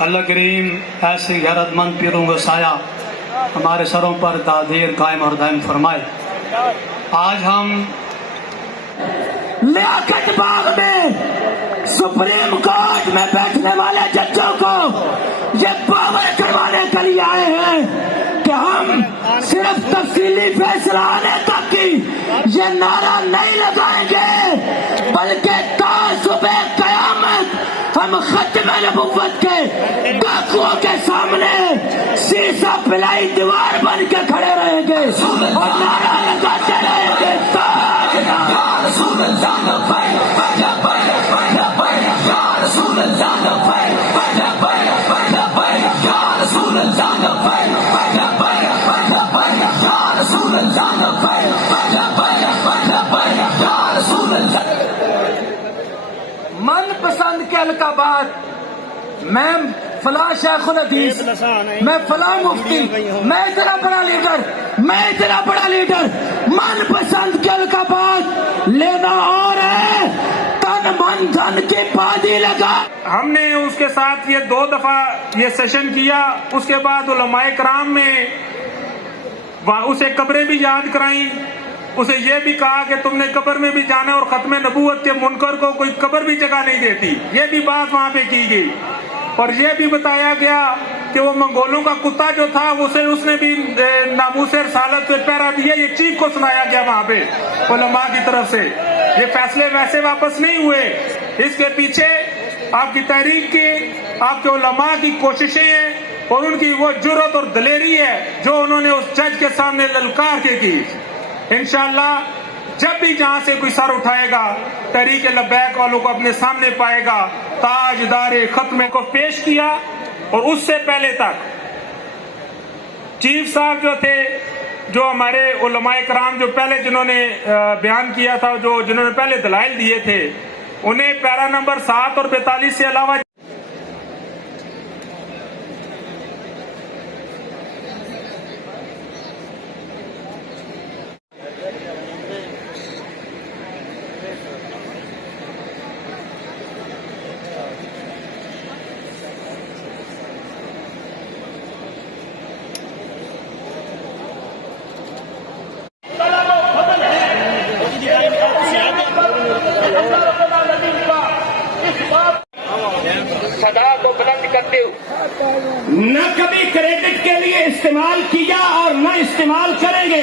اللہ کریم ایسے غیرت مند پیروں کو سایہ ہمارے سروں پر دادیر قائم اور دائم فرمائے۔ آج ہم لیاقت باغ میں سپریم کورٹ میں بیٹھنے والے ججوں کو یہ پاور کروانے کے لیے آئے ہیں کہ ہم صرف تفصیلی فیصلہ آنے تک کی یہ نعرہ نہیں لگائیں گے، بلکہ تا صبح قیامت ہم ختم نبوت کے ڈاکوؤں کے سامنے سیسا پلائی دیوار بن کے کھڑے رہیں گے اور نعرہ لگاتے رہیں گے من پسند کے القابات، میں فلاں شیخ الحدیث، میں فلاں مفتی، میں اتنا بڑا لیڈر، میں اتنا بڑا لیڈر، من پسند کے القابات لینا اور ہے تن من دھن کی پادی لگا۔ ہم نے اس کے ساتھ یہ 2 دفعہ یہ سیشن کیا، اس کے بعد علماء کرام میں اسے قبریں بھی یاد کرائیں، اسے یہ بھی کہا کہ تم نے قبر میں بھی جانا اور ختم نبوت کے منکر کو کوئی قبر بھی جگہ نہیں دیتی، یہ بھی بات وہاں پہ کی گئی، اور یہ بھی بتایا گیا کہ وہ منگولوں کا کتا جو تھا اس نے بھی ناموس رسالت پہ پہرا دیا، یہ چیف کو سنایا گیا وہاں پہ علماء کی طرف سے۔ یہ فیصلے ویسے واپس نہیں ہوئے، اس کے پیچھے آپ کی تحریک کی، آپ کے علماء کی کوششیں ہیں اور ان کی وہ جرأت اور دلیری ہے جو انہوں نے اس جج کے سامنے للکار کے کی۔ انشاءاللہ جب بھی جہاں سے کوئی سر اٹھائے گا تحریک لبیک والوں کو اپنے سامنے پائے گا۔ تاجدار ختم کو پیش کیا، اور اس سے پہلے تک چیف صاحب جو تھے، جو ہمارے علماء کرام جو پہلے جنہوں نے بیان کیا تھا، جنہوں نے پہلے دلائل دیے تھے، انہیں پیرا نمبر 7 اور 42 سے علاوہ صدا کو بلند کرتے ہوئے نہ کبھی کریڈٹ کے لیے استعمال کیا اور نہ استعمال کریں گے۔